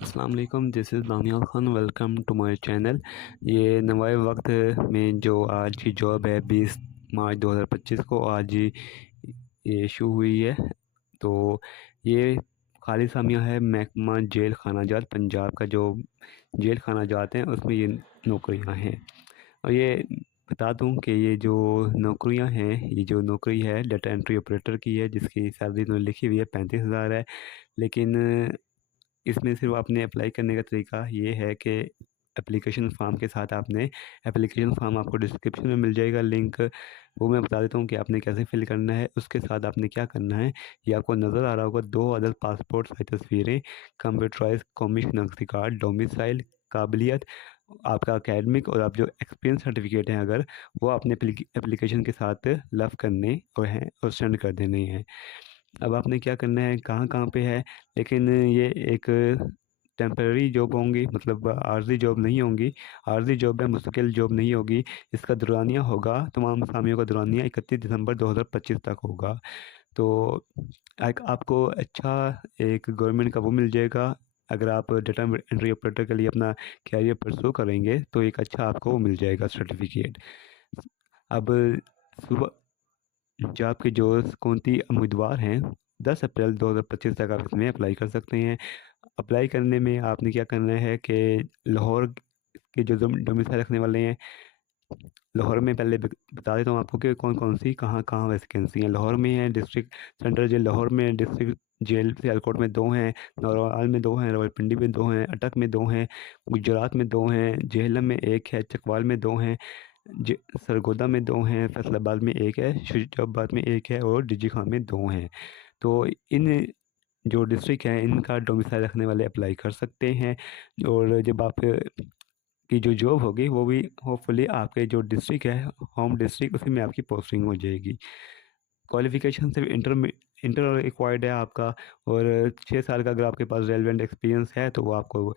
अस्सलाम वालेकुम, this is Daniyal Khan. Welcome to my channel. ये नवाए वक्त में जो आज की जॉब है 20 मार्च 2025 को आज ये इशू हुई है। तो ये खाली सामिया है महकमा जेल खाना जात पंजाब का। जो जेल खाना जात हैं उसमें ये नौकरियां हैं। और ये बता दूं कि ये जो नौकरियां हैं, ये जो नौकरी है डाटा एंट्री ऑपरेटर की है, जिसकी सैलरी इन्होंने लिखी हुई है 35,000 है। लेकिन इसमें सिर्फ आपने अप्लाई करने का तरीका ये है कि एप्लीकेशन फॉर्म के साथ आपने एप्लीकेशन फॉर्म आपको डिस्क्रिप्शन में मिल जाएगा लिंक। वो मैं बता देता हूँ कि आपने कैसे फिल करना है। उसके साथ आपने क्या करना है, ये आपको नज़र आ रहा होगा। 2 अदद पासपोर्ट साइज तस्वीरें, कंप्यूटराइज कौमी शनाख्ती कार्ड, डोमिसाइल, काबिलियत, आपका एकेडमिक और आप जो एक्सपीरियंस सर्टिफिकेट हैं अगर वो आपने एप्लीकेशन के साथ लव करने और हैं और सेंड कर देने हैं। अब आपने क्या करना है, कहाँ कहाँ पे है। लेकिन ये एक टेम्पररी जॉब होंगी, मतलब आर्जी जॉब नहीं होंगी। आर्जी जॉब है, मुस्तकिल जॉब नहीं होगी। इसका दुरानिया होगा, तमाम असामियों का दुरानिया 31 दिसंबर 2025 तक होगा। तो एक आपको अच्छा एक गवर्नमेंट का वो मिल जाएगा। अगर आप डेटा एंट्री ऑपरेटर के लिए अपना कैरियर परसू करेंगे तो एक अच्छा आपको वो मिल जाएगा सर्टिफिकेट। अब सुबह जॉब के जो कौनती उम्मीदवार हैं, 10 अप्रैल 2025 तक आप इसमें अप्लाई कर सकते हैं। अप्लाई करने में आपने क्या करना है कि लाहौर के जो डोमिसाइल रखने वाले हैं, लाहौर में पहले बता देता हूँ आपको कि कौन कौन सी कहाँ कहाँ वैकेंसी हैं। लाहौर में है डिस्ट्रिक्ट सेंट्रल जेल लाहौर में, डिस्ट्रिक्ट जेल सियालकोट में 2 हैं, नौरहाल में 2 हैं, रावलपिंडी में 2 हैं, अटक में 2 हैं, गुजरात में 2 हैं, जेहलम में 1 है, चकवाल में 2 हैं, सरगोदा में 2 हैं, फैसलाबाद में 1 है, शुजाबाद में 1 है और डिजी खान में 2 हैं। तो इन जो डिस्ट्रिक्ट हैं इनका डोमिसाइल रखने वाले अप्लाई कर सकते हैं। और जब आप की जो जॉब होगी वो भी होपफुली आपके जो डिस्ट्रिक्ट है, होम डिस्ट्रिक्ट, उसी में आपकी पोस्टिंग हो जाएगी। क्वालिफ़िकेशन सिर्फ इंटर रिक्वायर्ड है आपका। और 6 साल का अगर आपके पास रेलिवेंट एक्सपीरियंस है तो वो आपको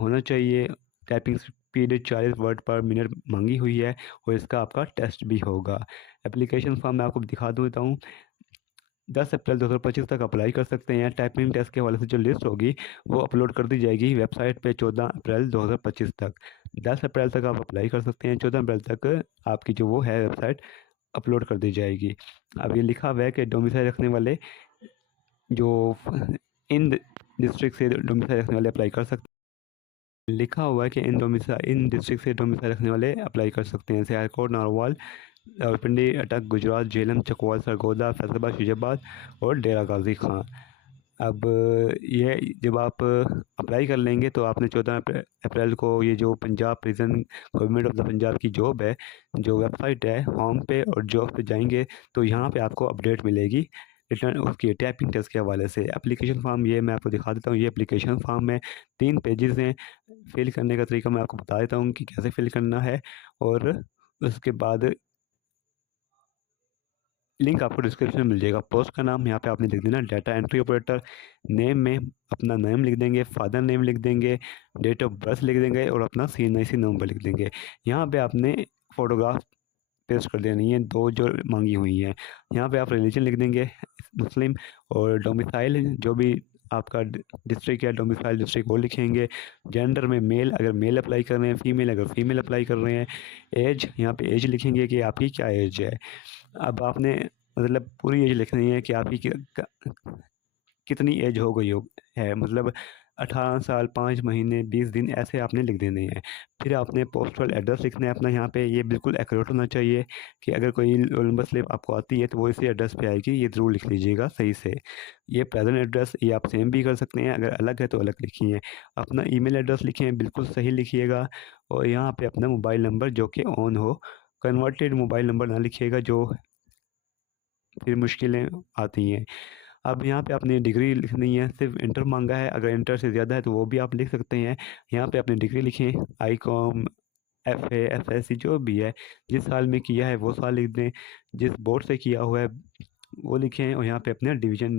होना चाहिए। टाइपिंग स्पीड 40 वर्ड पर मिनट मांगी हुई है और इसका आपका टेस्ट भी होगा। एप्लीकेशन फॉर्म मैं आपको दिखा देता हूँ। 10 अप्रैल 2025 तक अप्लाई कर सकते हैं। टाइपिंग टेस्ट के हवाले से जो लिस्ट होगी वो अपलोड कर दी जाएगी वेबसाइट पे 14 अप्रैल 2025 तक। 10 अप्रैल तक आप अप्लाई कर सकते हैं, 14 अप्रैल तक आपकी जो वो है वेबसाइट अपलोड कर दी जाएगी। अब ये लिखा हुआ है कि डोमिसाइल रखने वाले जो इन डिस्ट्रिक्ट से डोमिसाइल रखने वाले अप्लाई कर सकते हैं। लिखा हुआ है कि इन डिस्ट्रिक्ट से डोमिसाइल रखने वाले अप्लाई कर सकते हैं। सियालकोट, नारवाल, रावलपिंडी, अटक, गुजरात, झेलम, चकवाल, सरगोदा, फैसलाबाद, शुजाबाद और डेरा गाजी खां। अब ये जब आप अप्लाई कर लेंगे तो आपने 14 अप्रैल को ये जो Punjab prison government of the Punjab की जॉब है, जो वेबसाइट है होम पे और जॉब पे जाएंगे तो यहाँ पे आपको अपडेट मिलेगी रिटर्न उसकी टाइपिंग टेस्ट के हवाले से। एप्लीकेशन फॉर्म ये मैं आपको दिखा देता हूँ। ये एप्लीकेशन फॉर्म है, 3 पेजेस हैं। फिल करने का तरीका मैं आपको बता देता हूँ कि कैसे फिल करना है। और उसके बाद लिंक आपको डिस्क्रिप्शन में मिल जाएगा। पोस्ट का नाम यहाँ पे आपने लिख देना डाटा एंट्री ऑपरेटर। नेम में अपना नेम लिख देंगे, फादर नेम लिख देंगे, डेट ऑफ बर्थ लिख देंगे और अपना CNIC नंबर लिख देंगे। यहाँ पे आपने फ़ोटोग्राफ पेस्ट कर देनी है, 2 जो मांगी हुई हैं। यहाँ पे आप रिलीजन लिख देंगे मुस्लिम, और डोमिसाइल जो भी आपका डिस्ट्रिक्ट है, डोमिसाइल डिस्ट्रिक्ट वो लिखेंगे। जेंडर में मेल अगर मेल अप्लाई कर रहे हैं, फीमेल अगर फीमेल अप्लाई कर रहे हैं। एज यहाँ पे एज लिखेंगे कि आपकी क्या एज है। अब आपने मतलब पूरी एज लिखनी है कि आपकी कितनी एज हो गई हो है, मतलब 18 साल 5 महीने 20 दिन ऐसे आपने लिख देने हैं। फिर आपने पोस्टल एड्रेस लिखना है अपना। यहाँ पे ये बिल्कुल एक्यूरेट होना चाहिए कि अगर कोई रोल नंबर स्लिप आपको आती है तो वो इसी एड्रेस पे आएगी, ये ज़रूर लिख लीजिएगा सही से। ये प्रेजेंट एड्रेस ये आप सेम भी कर सकते हैं, अगर अलग है तो अलग लिखिए। अपना ईमेल एड्रेस लिखें, बिल्कुल सही लिखिएगा। और यहाँ पे अपना मोबाइल नंबर जो कि ऑन हो, कन्वर्टेड मोबाइल नंबर ना लिखिएगा, जो फिर मुश्किलें आती हैं। अब यहाँ पे आपने डिग्री लिखनी है, सिर्फ इंटर मांगा है, अगर इंटर से ज़्यादा है तो वो भी आप लिख सकते हैं। यहाँ पे अपनी डिग्री लिखें, ICOM, FA, FSC जो भी है, जिस साल में किया है वो साल लिख दें, जिस बोर्ड से किया हुआ है वो लिखें और यहाँ पे अपना डिवीज़न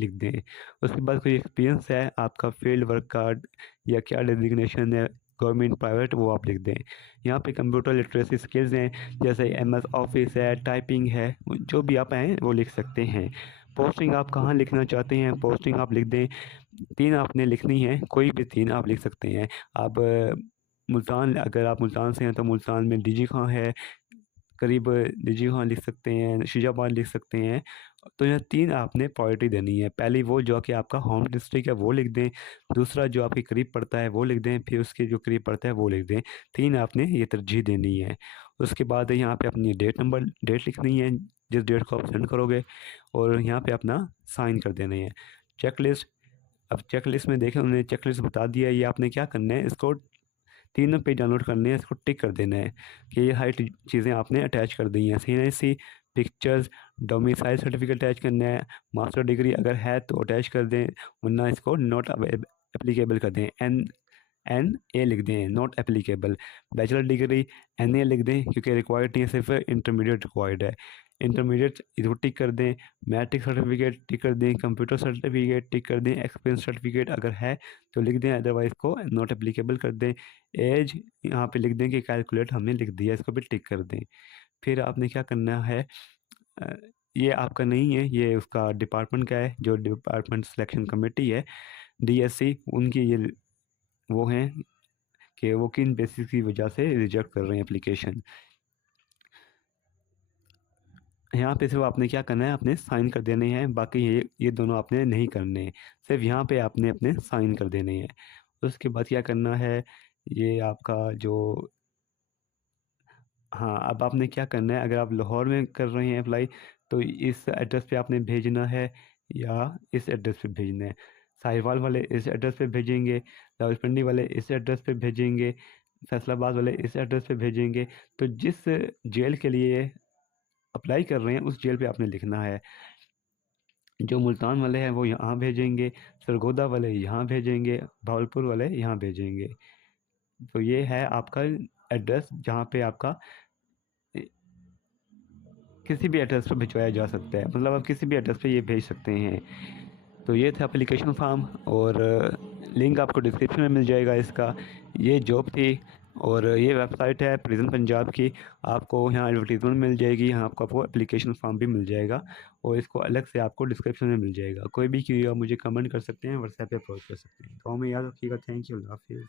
लिख दें। उसके बाद कोई एक्सपीरियंस है आपका, फील्ड वर्क कार्ड या क्या डेजिग्नेशन है, गवर्नमेंट प्राइवेट, वो आप लिख दें। यहाँ पे कंप्यूटर लिटरेसी स्किल्स हैं, जैसे MS ऑफिस है, टाइपिंग है, जो भी आप हैं वो लिख सकते हैं। पोस्टिंग आप कहाँ लिखना चाहते हैं, पोस्टिंग आप लिख दें। 3 आपने लिखनी है, कोई भी 3 आप लिख सकते हैं। आप मुल्तान, अगर आप मुल्तान से हैं तो मुल्तान में डीजी खां है, करीब डीजी खां लिख सकते हैं, शिजाबाद लिख सकते हैं। तो यह 3 आपने प्रायोरिटी देनी है। पहली वो जो कि आपका होम डिस्ट्रिक्ट है वो लिख दें, दूसरा जो आपके करीब पड़ता है वो लिख दें, फिर उसके जो करीब पड़ता है वो लिख दें। 3 आपने ये तरजीह देनी है। उसके बाद यहाँ पे अपनी डेट लिखनी है जिस डेट को आप सेंड करोगे, और यहाँ पे अपना साइन कर देने हैं। चेकलिस्ट, अब चेकलिस्ट में देखें उन्होंने चेकलिस्ट बता दिया है। ये आपने क्या करना है, इसको तीनों पेज डाउनलोड करने हैं, इसको टिक कर देना है कि ये सारी चीज़ें आपने अटैच कर दी हैं। CNSC pictures, domicile certificate attach करना है, मास्टर डिग्री अगर है तो अटैच कर दें, वरना इसको नॉट एप्लीकेबल कर दें। NA लिख दें, not applicable. Bachelor degree NA लिख दें क्योंकि रिक्वायर्ड नहीं है, सिर्फ इंटरमीडिएट रिक्वायर्ड है। इंटरमीडिएट इसको टिक कर दें। मैट्रिक सर्टिफिकेट टिक कर दें। कंप्यूटर सर्टिफिकेट टिक कर दें। एक्सपीरियंस सर्टिफिकेट अगर है तो लिख दें, अदरवाइज़ को नॉट एप्लीकेबल कर दें। एज यहाँ पे लिख दें कि कैलकुलेट हमने लिख दिया, इसको भी टिक कर दें। फिर आपने क्या करना है, अ, ये आपका नहीं है, ये उसका डिपार्टमेंट का है, जो डिपार्टमेंट सिलेक्शन कमेटी है DSC, उनकी ये वो हैं कि वो किन बेसिस की वजह से रिजेक्ट कर रहे हैं एप्लीकेशन। यहाँ पे सिर्फ आपने क्या करना है, आपने साइन कर देने हैं, बाकी ये दोनों आपने नहीं करने हैं, सिर्फ यहाँ पे आपने अपने साइन कर देने हैं। उसके बाद क्या करना है, ये आपका जो, हाँ अब आपने क्या करना है, अगर आप लाहौर में कर रहे हैं अप्लाई तो इस एड्रेस पे आपने भेजना है या इस एड्रेस पे भेजना है। साहिवाल वाले इस एड्रेस पे भेजेंगे, रावलपिंडी वाले इस एड्रेस पे भेजेंगे, फैसलाबाद वाले इस एड्रेस पे भेजेंगे। तो जिस जेल के लिए अप्लाई कर रहे हैं उस जेल पे आपने लिखना है। जो मुल्तान वाले हैं वो यहाँ भेजेंगे, सरगोदा वाले यहाँ भेजेंगे, भावलपुर वाले यहाँ भेजेंगे। तो ये है आपका एड्रेस जहाँ पे आपका किसी भी एड्रेस पर भिजवाया जा सकता है, मतलब आप किसी भी एड्रेस पे ये भेज सकते हैं। तो ये था एप्लीकेशन फॉर्म, और लिंक आपको डिस्क्रिप्शन में मिल जाएगा इसका। ये जॉब थी, और ये वेबसाइट है प्रिजन पंजाब की। आपको यहाँ एडवर्टीजमेंट मिल जाएगी, यहाँ आपको वो एप्लीकेशन फॉर्म भी मिल जाएगा, और इसको अलग से आपको डिस्क्रिप्शन में मिल जाएगा। कोई भी क्वेरी आप मुझे कमेंट कर सकते हैं, व्हाट्सएप पे अप्रोच कर सकते हैं। तो हमें याद रखिएगा। थैंक यू, अल्लाह हाफिज़।